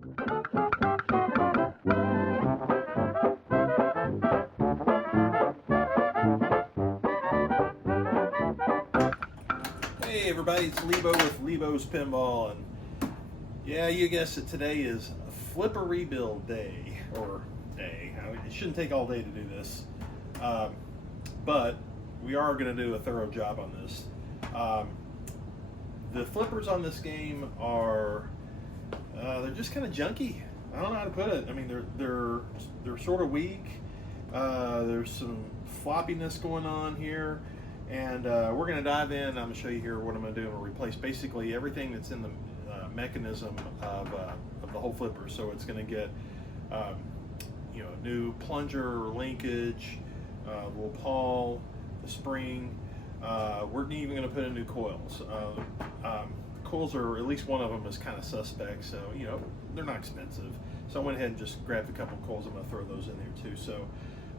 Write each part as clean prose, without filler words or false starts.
Hey everybody, it's Lebo with Lebo's Pinball, and yeah, you guessed it, today is Flipper Rebuild Day, or day. It shouldn't take all day to do this, but we are going to do a thorough job on this. The flippers on this game are, they're just kind of junky. I don't know how to put it. I mean, they're sort of weak. There's some floppiness going on here. And we're going to dive in. I'm going to show you here what I'm going to do. I'm going to replace basically everything that's in the mechanism of the whole flipper. So it's going to get new plunger linkage, little pawl, the spring. We're even going to put in new coils. Coils are, at least one of them is kind of suspect, so they're not expensive. So I went ahead and just grabbed a couple of coils. I'm going to throw those in there too. So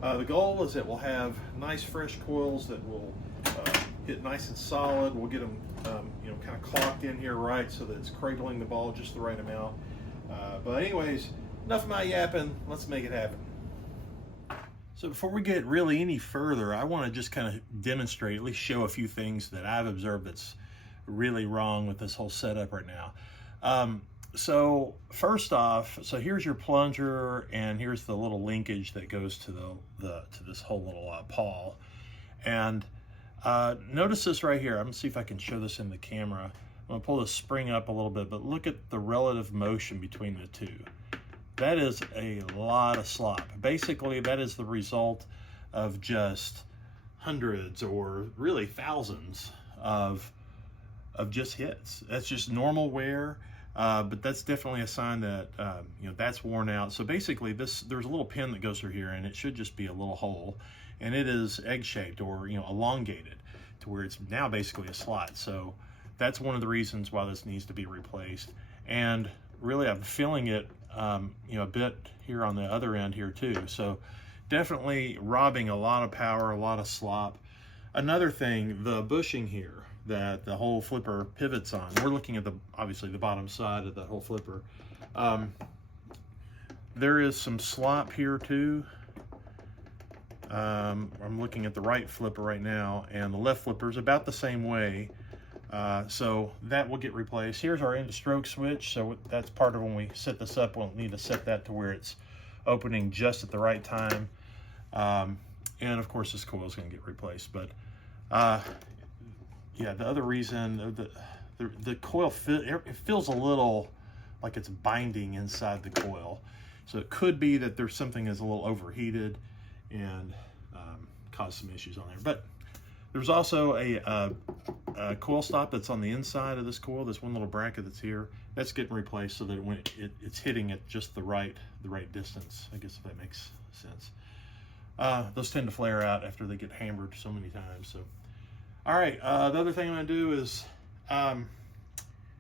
the goal is that we'll have nice fresh coils that will hit nice and solid. We'll get them kind of clocked in here right so that it's cradling the ball just the right amount. But anyways, enough of my yapping. Let's make it happen. So before we get really any further, I want to just kind of demonstrate, at least show a few things that I've observed that's really wrong with this whole setup right now. So first off, so here's your plunger, and here's the little linkage that goes to to this whole little pawl. And notice this right here. I'm gonna see if I can show this in the camera. I'm gonna pull the spring up a little bit, but look at the relative motion between the two. That is a lot of slop. Basically, that is the result of just hundreds or really thousands of just hits. That's just normal wear. But that's definitely a sign that that's worn out. So basically, there's a little pin that goes through here, and it should just be a little hole, and it is egg-shaped or elongated to where it's now basically a slot. So that's one of the reasons why this needs to be replaced. And really, I'm feeling it a bit here on the other end here too. So definitely robbing a lot of power, a lot of slop. Another thing, the bushing here that the whole flipper pivots on. We're looking at obviously the bottom side of the whole flipper. There is some slop here too. I'm looking at the right flipper right now, and the left flipper is about the same way. So that will get replaced. Here's our end of stroke switch. So that's part of when we set this up, we'll need to set that to where it's opening just at the right time. And of course this coil is going to get replaced. But yeah, the other reason, the coil, it feels a little like it's binding inside the coil. So it could be that there's something that's a little overheated and cause some issues on there. But there's also a coil stop that's on the inside of this coil, this one little bracket that's here. That's getting replaced so that when it's hitting at just the right distance, I guess, if that makes sense. Those tend to flare out after they get hammered so many times. So. All right, the other thing I'm going to do is,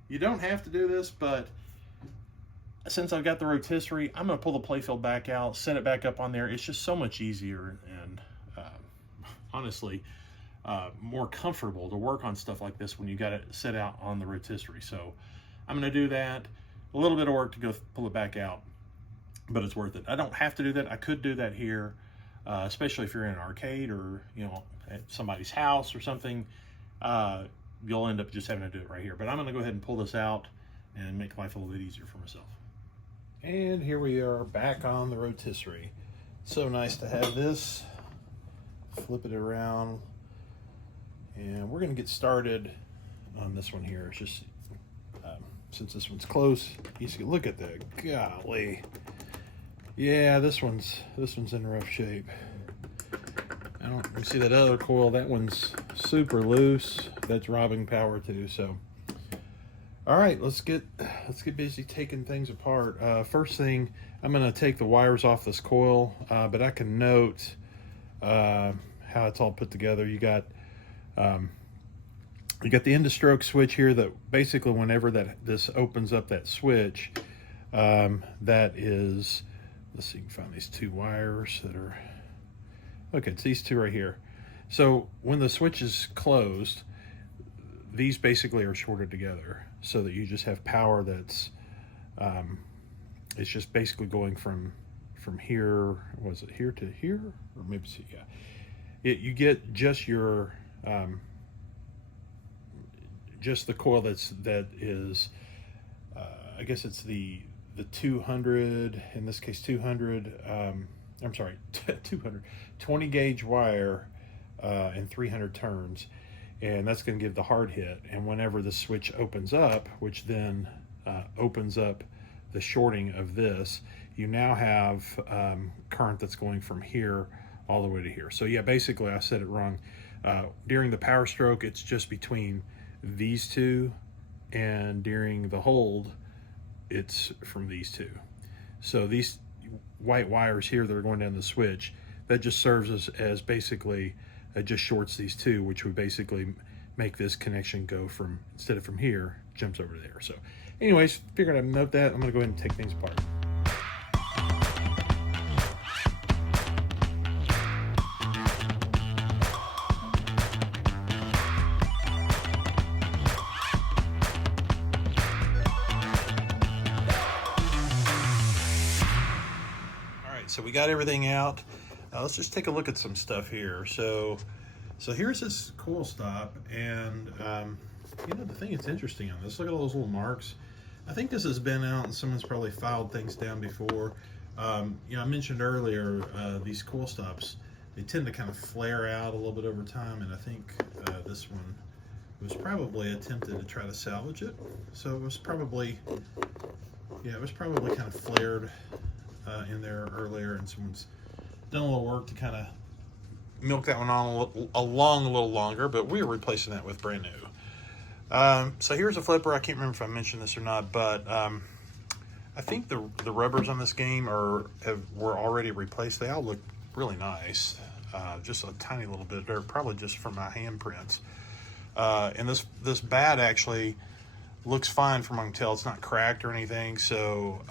you don't have to do this, but since I've got the rotisserie, I'm going to pull the playfield back out, set it back up on there. It's just so much easier and honestly more comfortable to work on stuff like this when you got it set out on the rotisserie. So I'm going to do that. A little bit of work to go pull it back out, but it's worth it. I don't have to do that. I could do that here, especially if you're in an arcade or at somebody's house or something. You'll end up just having to do it right here. But I'm going to go ahead and pull this out and make life a little bit easier for myself. And here we are back on the rotisserie. So nice to have this. Flip it around, and we're going to get started on this one here. It's just since this one's close, you can look at that. Golly, yeah, this one's in rough shape. You see that other coil? That one's super loose. That's robbing power too. So, all right, let's get busy taking things apart. First thing, I'm going to take the wires off this coil, but I can note how it's all put together. You got the end of stroke switch here that basically whenever this opens up that switch, that is, let's see, you can find these two wires that are, okay, it's these two right here. So when the switch is closed, these basically are shorted together so that you just have power that's it's just basically going from here, was it here to here, or maybe yeah. You get just your just the coil that is I guess it's the 200, in this case 200, I'm sorry, 200 20 gauge wire and 300 turns, and that's going to give the hard hit. And whenever the switch opens up, which then opens up the shorting of this, you now have current that's going from here all the way to here. So yeah, basically I said it wrong. During the power stroke, it's just between these two, and during the hold, it's from these two. So these white wires here that are going down the switch, that just serves as basically, it just shorts these two, which would basically make this connection go from, instead of from here, jumps over there. So anyways, figured I'd note that. I'm gonna go ahead and take things apart. So we got everything out. Let's just take a look at some stuff here. So here's this coil stop, and you know, the thing that's interesting on this, look at all those little marks. I think this has been out and someone's probably filed things down before. You know, I mentioned earlier these coil stops, they tend to kind of flare out a little bit over time, and I think this one was probably attempted to try to salvage it. So it was probably, yeah, it was probably kind of flared in there earlier, and someone's done a little work to kind of milk that one on along a little longer, but we're replacing that with brand new. So here's a flipper. I can't remember if I mentioned this or not, but I think the rubbers on this game were already replaced. They all look really nice. Just a tiny little bit of dirt, probably just from my handprints. And this bat actually looks fine from what I can tell. It's not cracked or anything. So,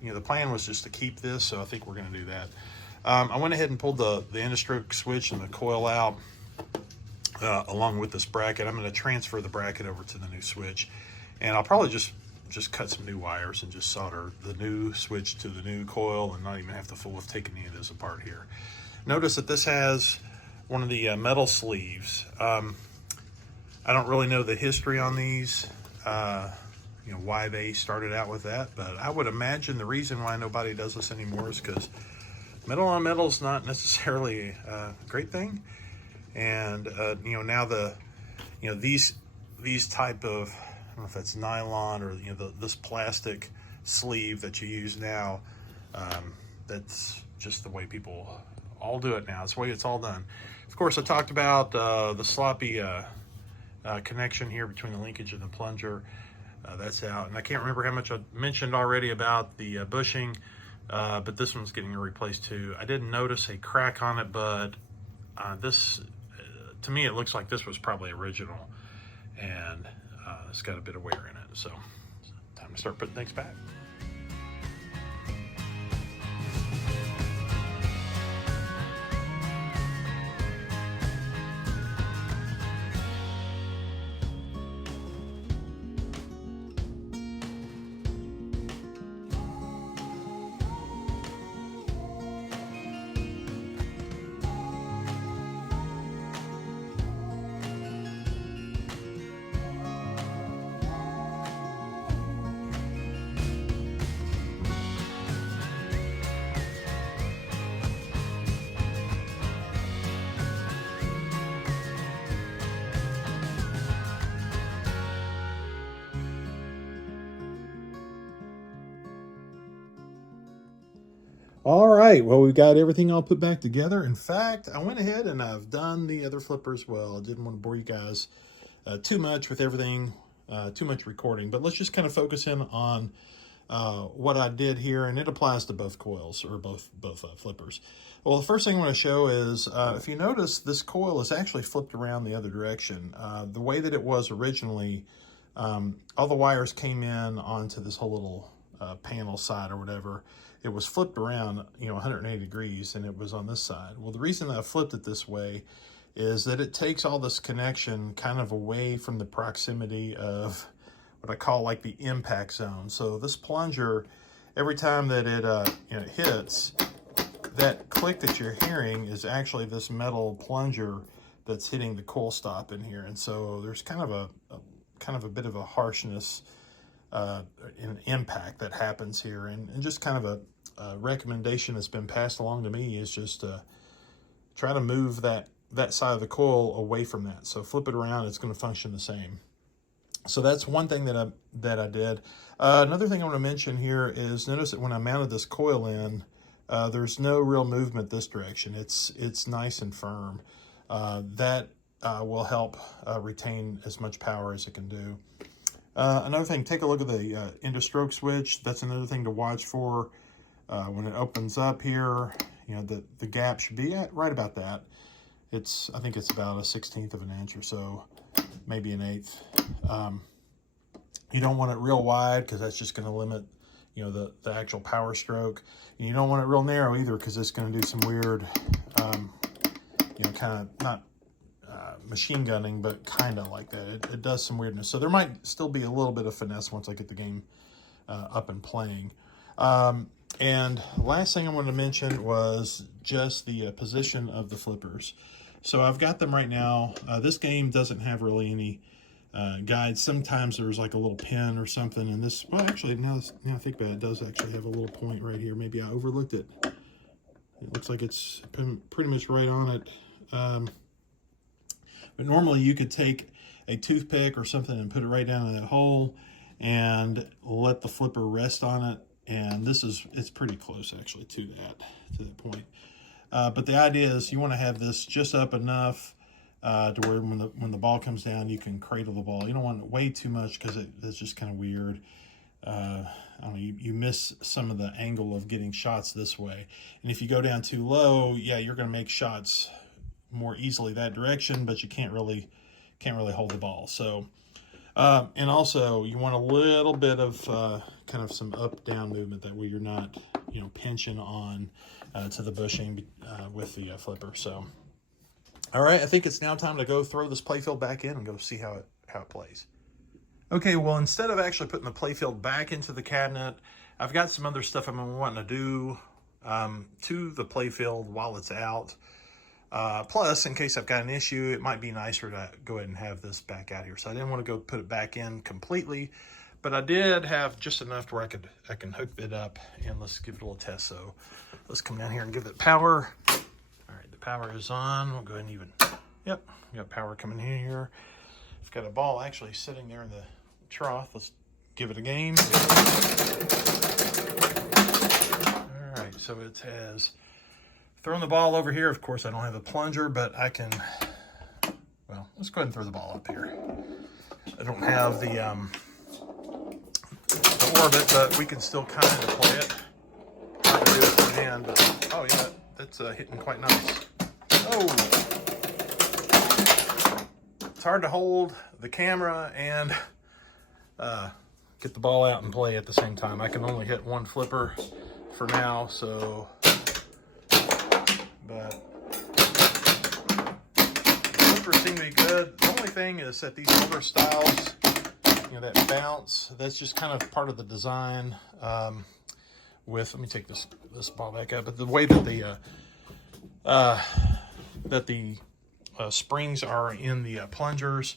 you know, the plan was just to keep this. So I think we're going to do that. I went ahead and pulled the end-of-stroke switch and the coil out along with this bracket. I'm going to transfer the bracket over to the new switch. And I'll probably just cut some new wires and just solder the new switch to the new coil and not even have to fool with taking any of this apart here. Notice that this has one of the metal sleeves. I don't really know the history on these. You know, why they started out with that, but I would imagine the reason why nobody does this anymore is because metal on metal is not necessarily a great thing. And you know, now these type of, I don't know if that's nylon or, you know, this plastic sleeve that you use now, that's just the way people all do it now. It's the way it's all done. Of course, I talked about the sloppy connection here between the linkage and the plunger. That's out, and I can't remember how much I mentioned already about the bushing, but this one's getting replaced too. I didn't notice a crack on it, but this, to me, it looks like this was probably original, and it's got a bit of wear in it. So time to start putting things back. All right, well, we've got everything all put back together. In fact, I went ahead and I've done the other flipper as well. I didn't want to bore you guys too much with everything, too much recording, but let's just kind of focus in on what I did here, and it applies to both coils, or both flippers. Well, the first thing I want to show is, if you notice, this coil is actually flipped around the other direction. The way that it was originally, all the wires came in onto this whole little panel side or whatever. It was flipped around, you know, 180 degrees, and it was on this side. Well, the reason that I flipped it this way is that it takes all this connection kind of away from the proximity of what I call like the impact zone. So this plunger, every time that it hits, that click that you're hearing is actually this metal plunger that's hitting the coil stop in here. And so there's kind of a bit of a harshness and impact that happens here. And just kind of a recommendation that's been passed along to me is just try to move that side of the coil away from that. So flip it around, it's going to function the same. So that's one thing that I did. Another thing I want to mention here is notice that when I mounted this coil in, there's no real movement this direction. It's nice and firm. That will help retain as much power as it can do. Another thing, take a look at the end of stroke switch. That's another thing to watch for. When it opens up here, the gap should be at right about that. I think it's about 1/16 of an inch or so, maybe 1/8. You don't want it real wide because that's just going to limit, the actual power stroke. And you don't want it real narrow either because it's going to do some weird, kind of not machine gunning, but kind of like that. It does some weirdness. So there might still be a little bit of finesse once I get the game up and playing. And last thing I wanted to mention was just the position of the flippers. So I've got them right now. This game doesn't have really any guides. Sometimes there's like a little pin or something, and this, well, actually, now I think about it, it does actually have a little point right here. Maybe I overlooked it. It looks like it's pretty much right on it. But normally you could take a toothpick or something and put it right down in that hole and let the flipper rest on it. And it's pretty close actually to that point. But the idea is you want to have this just up enough to where when the ball comes down, you can cradle the ball. You don't want it way too much because that's just kind of weird. I don't know, you miss some of the angle of getting shots this way. And if you go down too low, yeah, you're going to make shots more easily that direction, but you can't really hold the ball. So, and also you want a little bit of kind of some up-down movement. That way you're not, pinching on to the bushing with the flipper. So, all right, I think it's now time to go throw this playfield back in and go see how it plays. Okay, well, instead of actually putting the playfield back into the cabinet, I've got some other stuff I'm wanting to do to the playfield while it's out. Plus, in case I've got an issue, it might be nicer to go ahead and have this back out here. So I didn't want to go put it back in completely, but I did have just enough to where I can hook it up, and let's give it a little test. So let's come down here and give it power. All right, the power is on. We'll go ahead and yep, we got power coming in here. I've got a ball actually sitting there in the trough. Let's give it a game. All right, so it has thrown the ball over here. Of course, I don't have a plunger, but I can, well, let's go ahead and throw the ball up here. I don't have the orbit, but we can still kind of play it. Hard to do it with one hand, but oh yeah, that's hitting quite nice. Oh! It's hard to hold the camera and get the ball out and play at the same time. I can only hit one flipper for now, so, but flippers seem to be good. The only thing is that these older styles, that bounce, that's just kind of part of the design. Let me take this ball back up, but the way that the springs are in the plungers,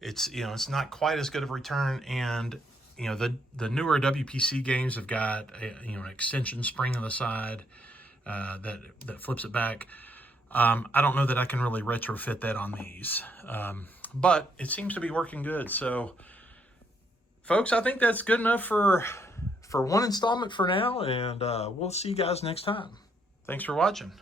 it's not quite as good of a return. And the newer WPC games have got an extension spring on the side that flips it back. I don't know that I can really retrofit that on these, but it seems to be working good. So folks, I think that's good enough for one installment for now, and we'll see you guys next time. Thanks for watching.